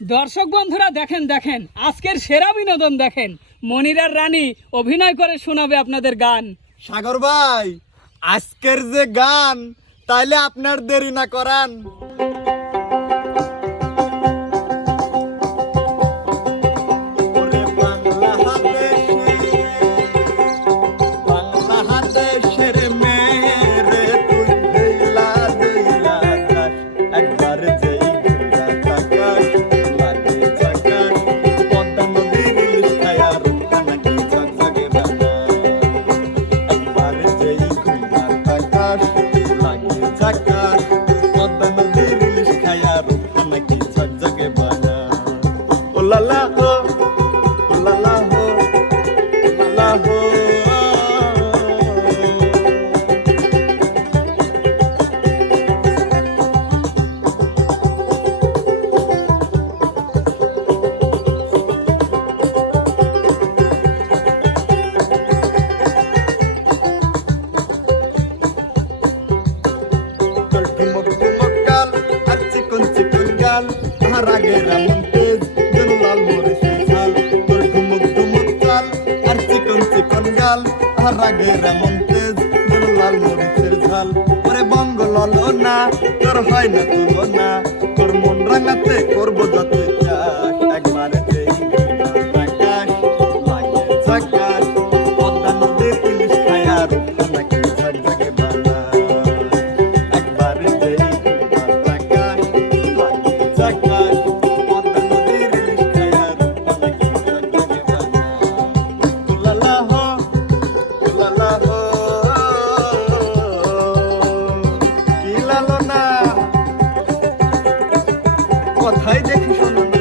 দর্শক বন্ধুরা দেখেন দেখেন আজকের সেরা বিনোদন দেখেন। মনিরার রানী অভিনয় করে শোনাবে আপনাদের গান। সাগর ভাই, আজকের যে গান, তাইলে আপনার দেরি না করান। La la ho, la la ho, la la ho. Tertumuk tumuk gal, arcikun cikun gal, harage ramuntes. লাল মরিচের ঝাল ওরে বঙ্গ ললনা তোর হয় না তুলনা তোর মন রাঙাতে করবো যত চাস একবারে যেই আকাশ লাগে ঝাকাশ পদ্মা নদীর ইলিশ খায়া রূপখানা কি ঝকঝকে বানা একবারে যেই আকাশ লাগে ঝাকাশ পদ্মা নদীর ইলিশ খায়া রূপখানা কি ঝকঝকে বানা উলালা হো উলালা হো কথাই দেখি শোনো না।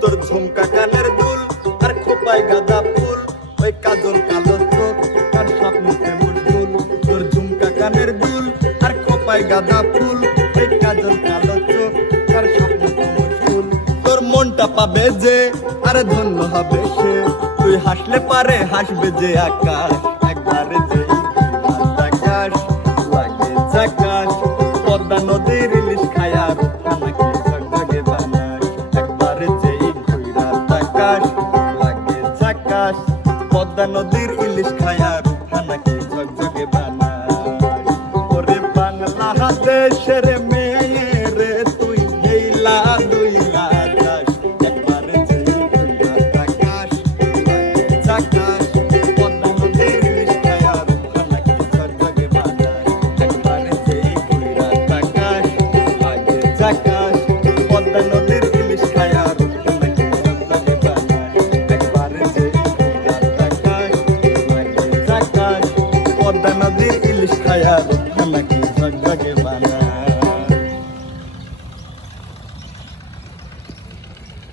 তোর ঝুমকা কানের দুল আর খোপায় গাঁদা ফুল ওই কাজল কালো চোখ আর স্বপ্নতে মুশগুল তোর ঝুমকা কানের দুল আর খোপায় গাঁদা ফুল ওই কাজল কালো চোখ আর স্বপ্নতে মুশগুল তোর মনটা পাবে যে আরে ধন্য হবে সে তুই হাসলে পারে হাসবে যে আকাশ একবারে যে আকাশ লাগে ঝাকাশ পদ্মা নদীর ইলিশ খায়া রূপখানা কি ঝকঝকে বানাস একবারে যে ঘুইরা আকাশ লাগে ঝাকাশ পদ্মা নদীর ইলিশ খায়া রূপখানা কি ঝকঝকে বানাস ওরে বাংলা দেশের মেয়ে রে তুই হেইলা দুইলা আকাশ একবারে যে ঘুইরা আকাশ লাগে ঝাকাশ পদ্মা নদীর ইলিশ খায়া রূপখানা কি ঝকঝকে বানাস একবারে যে ঘুইরা আকাশ লাগে ঝাকাশ পদ্মা নদীর ইলিশ খায়া রূপখানা কি ঝকঝকে বানাস একবারে যে ঘুইরা আকাশ লাগে ঝাকাশ পদ্মা নদীর ইলিশ খায়া রূপখানা কি ঝকঝকে বানাস।